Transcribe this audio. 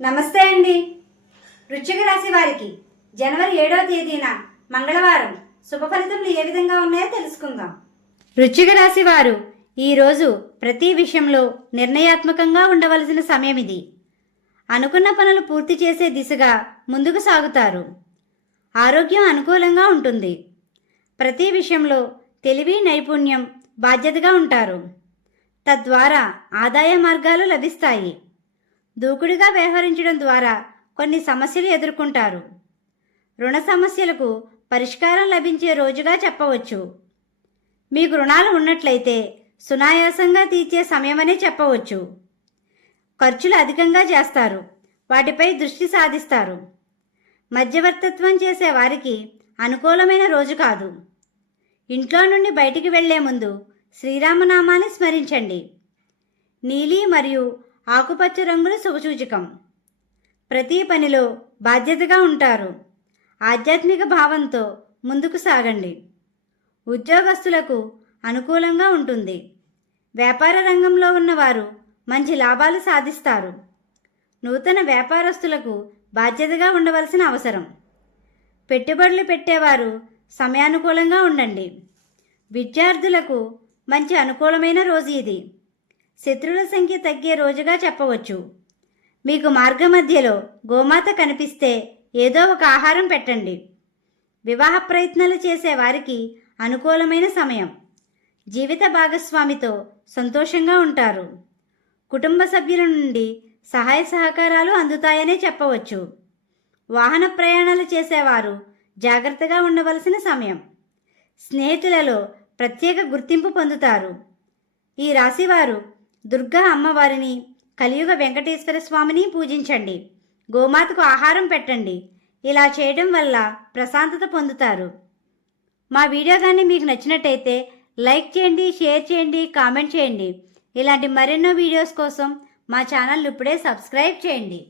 నమస్తే అండి. వృశ్చిక రాశి వారికి జనవరి ఏడవ తేదీన మంగళవారం శుభ ఫలితములు ఏ విధంగా ఉన్నాయో తెలుసుకుందాం. వృశ్చిక రాశి వారు ఈరోజు ప్రతి విషయంలో నిర్ణయాత్మకంగా ఉండవలసిన సమయం ఇది. అనుకున్న పనులు పూర్తి చేసే దిశగా ముందుకు సాగుతారు. ఆరోగ్యం అనుకూలంగా ఉంటుంది. ప్రతి విషయంలో తెలివి నైపుణ్యం బాధ్యతగా ఉంటారు. తద్వారా ఆదాయ మార్గాలు లభిస్తాయి. దూకుడుగా వ్యవహరించడం ద్వారా కొన్ని సమస్యలు ఎదుర్కొంటారు. రుణ సమస్యలకు పరిష్కారం లభించే రోజుగా చెప్పవచ్చు. మీకు రుణాలు ఉన్నట్లయితే సునాయాసంగా తీర్చే సమయమనే చెప్పవచ్చు. ఖర్చులు అధికంగా చేస్తారు. వాటిపై దృష్టి సాధిస్తారు. మధ్యవర్తిత్వం చేసే వారికి అనుకూలమైన రోజు కాదు. ఇంట్లో నుండి బయటికి వెళ్ళే ముందు శ్రీరామనామాన్ని స్మరించండి. నీలి మరియు ఆకుపచ్చ రంగుల శుభసూచకం. ప్రతి పనిలో బాధ్యతగా ఉంటారు. ఆధ్యాత్మిక భావంతో ముందుకు సాగండి. ఉద్యోగస్తులకు అనుకూలంగా ఉంటుంది. వ్యాపార రంగంలో ఉన్నవారు మంచి లాభాలు సాధిస్తారు. నూతన వ్యాపారస్తులకు బాధ్యతగా ఉండవలసిన అవసరం. పెట్టుబడులు పెట్టేవారు సమయానుకూలంగా ఉండండి. విద్యార్థులకు మంచి అనుకూలమైన రోజు ఇది. శత్రువుల సంఖ్య తగ్గే రోజుగా చెప్పవచ్చు. మీకు మార్గమధ్యలో గోమాత కనిపిస్తే ఏదో ఒక ఆహారం పెట్టండి. వివాహ ప్రయత్నాలు చేసే వారికి అనుకూలమైన సమయం. జీవిత భాగస్వామితో సంతోషంగా ఉంటారు. కుటుంబ సభ్యుల నుండి సహాయ సహకారాలు అందుతాయనే చెప్పవచ్చు. వాహన ప్రయాణాలు చేసేవారు జాగ్రత్తగా ఉండవలసిన సమయం. స్నేహితులలో ప్రత్యేక గుర్తింపు పొందుతారు. ఈ రాశివారు దుర్గా అమ్మవారిని కలియుగ వెంకటేశ్వర స్వామిని పూజించండి. గోమాతకు ఆహారం పెట్టండి. ఇలా చేయడం వల్ల ప్రశాంతత పొందుతారు. మా వీడియో కానీ మీకు నచ్చినట్టయితే లైక్ చేయండి షేర్ చేయండి కామెంట్ చేయండి. ఇలాంటి మరెన్నో వీడియోస్ కోసం మా ఛానల్ ఇప్పుడే సబ్స్క్రైబ్ చేయండి.